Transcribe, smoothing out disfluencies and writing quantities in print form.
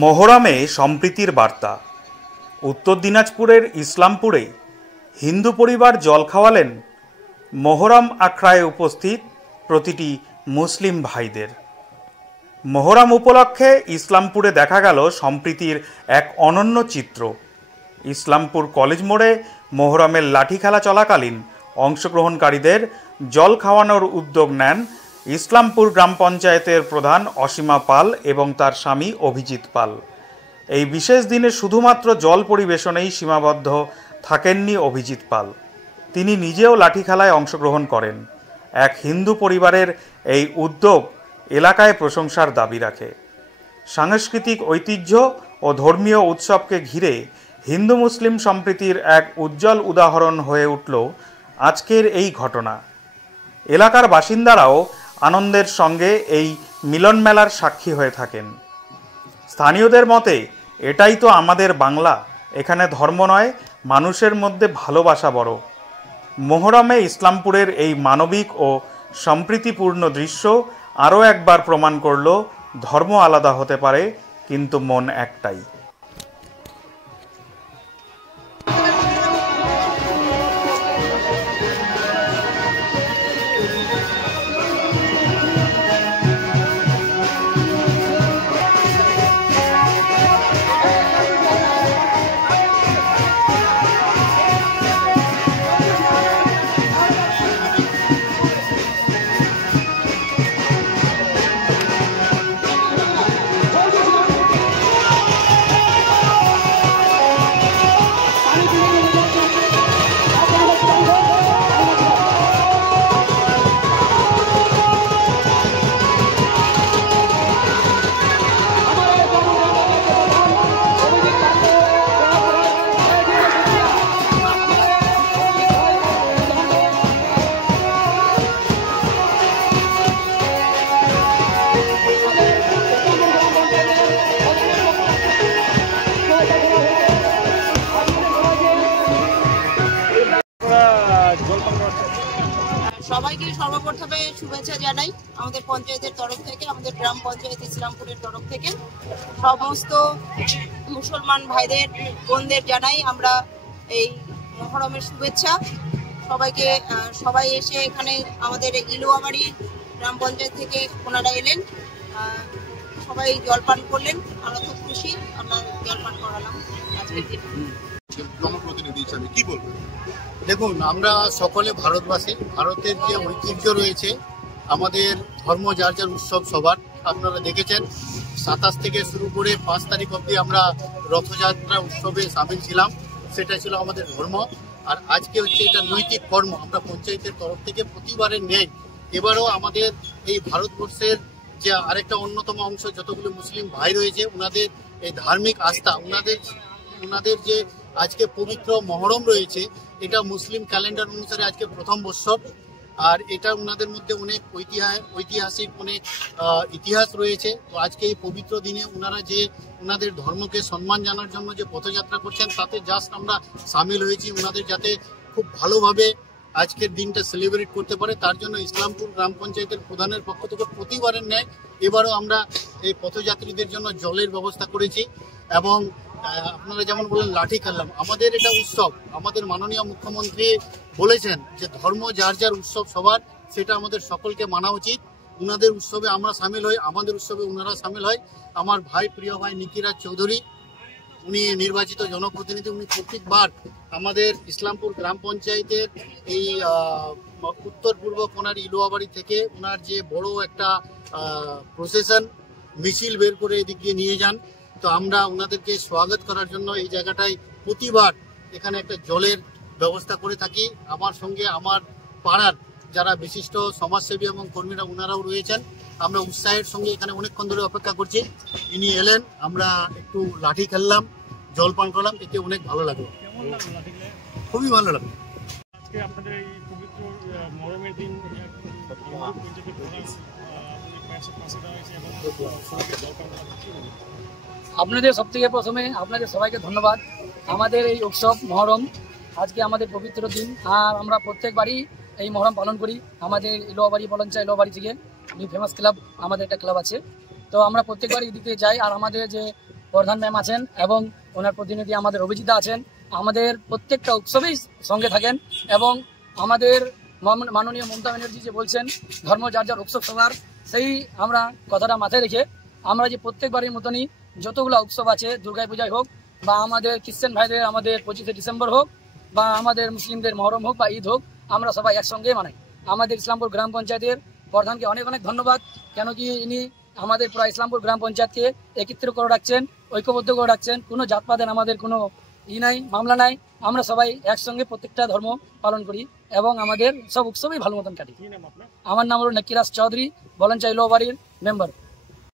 মহরমে সম্প্রীতির বার্তা। উত্তর দিনাজপুরের ইসলামপুরে হিন্দু পরিবার জল খাওয়ালেন মহরম আখড়ায় উপস্থিত প্রতিটি মুসলিম ভাইদের। মহরম উপলক্ষে ইসলামপুরে দেখা গেল সম্প্রীতির এক অনন্য চিত্র। ইসলামপুর কলেজ মোড়ে মহরমের লাঠি খেলা চলাকালীন অংশগ্রহণকারীদের জল খাওয়ানোর উদ্যোগ নেন ইসলামপুর গ্রাম পঞ্চায়েতের প্রধান অসীমা পাল এবং তার স্বামী অভিজিৎ পাল। এই বিশেষ দিনে শুধুমাত্র জল পরিবেশনেই সীমাবদ্ধ থাকেননি অভিজিৎ পাল, তিনি নিজেও লাঠি খেলায় অংশগ্রহণ করেন। এক হিন্দু পরিবারের এই উদ্যোগ এলাকায় প্রশংসার দাবি রাখে। সাংস্কৃতিক ঐতিহ্য ও ধর্মীয় উৎসবকে ঘিরে হিন্দু মুসলিম সম্প্রীতির এক উজ্জ্বল উদাহরণ হয়ে উঠল আজকের এই ঘটনা। এলাকার বাসিন্দারাও আনন্দের সঙ্গে এই মিলন মেলার সাক্ষী হয়ে থাকেন। স্থানীয়দের মতে এটাই তো আমাদের বাংলা, এখানে ধর্ম নয়, মানুষের মধ্যে ভালোবাসা বড়। মহরমে ইসলামপুরের এই মানবিক ও সম্প্রীতিপূর্ণ দৃশ্য আরও একবার প্রমাণ করল ধর্ম আলাদা হতে পারে, কিন্তু মন একটাই। সবাইকে সর্বপ্রথমে শুভেচ্ছা জানাই আমাদের পঞ্চায়েতের তরফ থেকে, আমাদের গ্রাম পঞ্চায়েত ইসলামপুরের তরফ থেকে সমস্ত মুসলমান ভাইদের বোনদের জানাই আমরা এই মহরমের শুভেচ্ছা। সবাই এসে এখানে আমাদের ইলুয়াবাড়ি গ্রাম পঞ্চায়েত থেকে ওনারা এলেন, সবাই জলপান করলেন, আমরা খুব খুশি, আমরা জলপান করালাম আজকের দিন। জনপ্রতিনিধি হিসাবে কি বলবেন? দেখুন, আমরা সকলে ভারতবাসী, ভারতের যে ঐতিহ্য রয়েছে, আমাদের ধর্ম যার যার উৎসব সবার, আপনারা দেখেছেন 27 থেকে শুরু করে 5 তারিখ অবধি আমরা রথযাত্রা উৎসবে সামিল ছিলাম, সেটা ছিল আমাদের ধর্ম। আর আজকে হচ্ছে এটা নৈতিক কর্ম। আমরা পঞ্চায়েতের তরফ থেকে প্রতিবারের ন্যায় এবারও আমাদের এই ভারতবর্ষের যে আরেকটা অন্যতম অংশ যতগুলো মুসলিম ভাই রয়েছে, ওনাদের এই ধার্মিক আস্থা, ওনাদের যে আজকে পবিত্র মহরম রয়েছে, এটা মুসলিম ক্যালেন্ডার অনুসারে আজকে প্রথম বৎসর। আর এটা ওনাদের মধ্যে অনেক ঐতিহাসিক অনেক ইতিহাস রয়েছে। তো আজকে এই পবিত্র দিনে ওনারা যে ওনাদের ধর্মকে সম্মান জানার জন্য যে পথযাত্রা করছেন, তাতে জাস্ট আমরা সামিল হয়েছি, ওনাদের যাতে খুব ভালোভাবে আজকের দিনটা সেলিব্রেট করতে পারে, তার জন্য ইসলামপুর গ্রাম পঞ্চায়েতের প্রধানের পক্ষ থেকে প্রতিবারের ন্যায় এবারও আমরা এই পথযাত্রীদের জন্য জলের ব্যবস্থা করেছি। এবং আপনারা যেমন বললেন লাঠি খেললাম, আমাদের এটা উৎসব। আমাদের মাননীয় মুখ্যমন্ত্রী বলেছেন যে ধর্ম যার যার উৎসব সবার, সেটা আমাদের সকলকে মানা উচিত। ওনাদের উৎসবে আমরা সামিল হই, আমাদের উৎসবে ওনারা সামিল হয়। আমার প্রিয় ভাই নিকিরাজ চৌধুরী, উনি নির্বাচিত জনপ্রতিনিধি, উনি প্রত্যেকবার আমাদের ইসলামপুর গ্রাম পঞ্চায়েতের এই উত্তর পূর্ব কোণার ইলুয়াবাড়ি থেকে ওনার যে বড় একটা প্রসেশন মিছিল বের করে এদিক দিয়ে নিয়ে যান। তো আমরা ওনাদেরকে স্বাগত করার জন্য এই জায়গাটায় প্রতিবার এখানে একটা জলের ব্যবস্থা করে থাকি। আমার সঙ্গে আমার পাড়ার যারা বিশিষ্ট সমাজসেবী এবং কর্মীরা ওনারাও রয়েছেন। আমরা উৎসাহের সঙ্গে এখানে অনেকক্ষণ ধরে অপেক্ষা করছি, ইনি এলেন, আমরা একটু লাঠি খেললাম, জলপান করলাম, এতে অনেক ভালো লাগলো, খুবই ভালো লাগলো। আপনাদের এই পবিত্র মহরমের দিন আপনাদের সব থেকে প্রথমে আপনাদের সবাইকে ধন্যবাদ। আমাদের এই উৎসব মহরম আজকে আমাদের পবিত্র দিন, আর আমরা প্রত্যেকবারই এই মহরম পালন করি। আমাদের ইলুয়াবাড়ি পলঞ্চা ইলুয়াবাড়ি থেকে নিউ ফেমাস ক্লাব, আমাদের একটা ক্লাব আছে, তো আমরা প্রত্যেকবার এদিকে যাই। আর আমাদের যে প্রধান ম্যাম আছেন এবং ওনার প্রতিনিধি আমাদের অভিজিতা আছেন। আমাদের প্রত্যেকটা উৎসবেই সঙ্গে থাকেন এবং আমাদের মাননীয় মমতা ব্যানার্জি যে বলছেন ধর্ম যার যার উৎসব সবার, সেই আমরা কথাটা মাথায় রেখে আমরা যে প্রত্যেকবারের মতনই যতগুলো উৎসব আছে, দুর্গা পূজায় হোক বা আমাদের খ্রিস্টান ভাইদের আমাদের 25শে ডিসেম্বর হোক বা আমাদের মুসলিমদের মহরম হোক বা ঈদ হোক, আমরা সবাই একসঙ্গে মানাই। আমাদের ইসলামপুর গ্রাম পঞ্চায়েতের প্রধানকে অনেক অনেক ধন্যবাদ, কেন কি ইনি আমাদের পুরো ইসলামপুর গ্রাম পঞ্চায়েতকে একত্রিত করে রাখছেন, ঐক্যবদ্ধ করে রাখছেন। কোনো জাতপাতের আমাদের কোনো নাই, মামলা নাই। আমরা সবাই একসঙ্গে প্রত্যেকটা ধর্ম পালন করি এবং আমাদের সব উৎসবই ভালো মতন কাটি। আমার নাম হলো নকিরাজ চৌধুরী, বলঞ্চাই লোবাড়ির মেম্বার।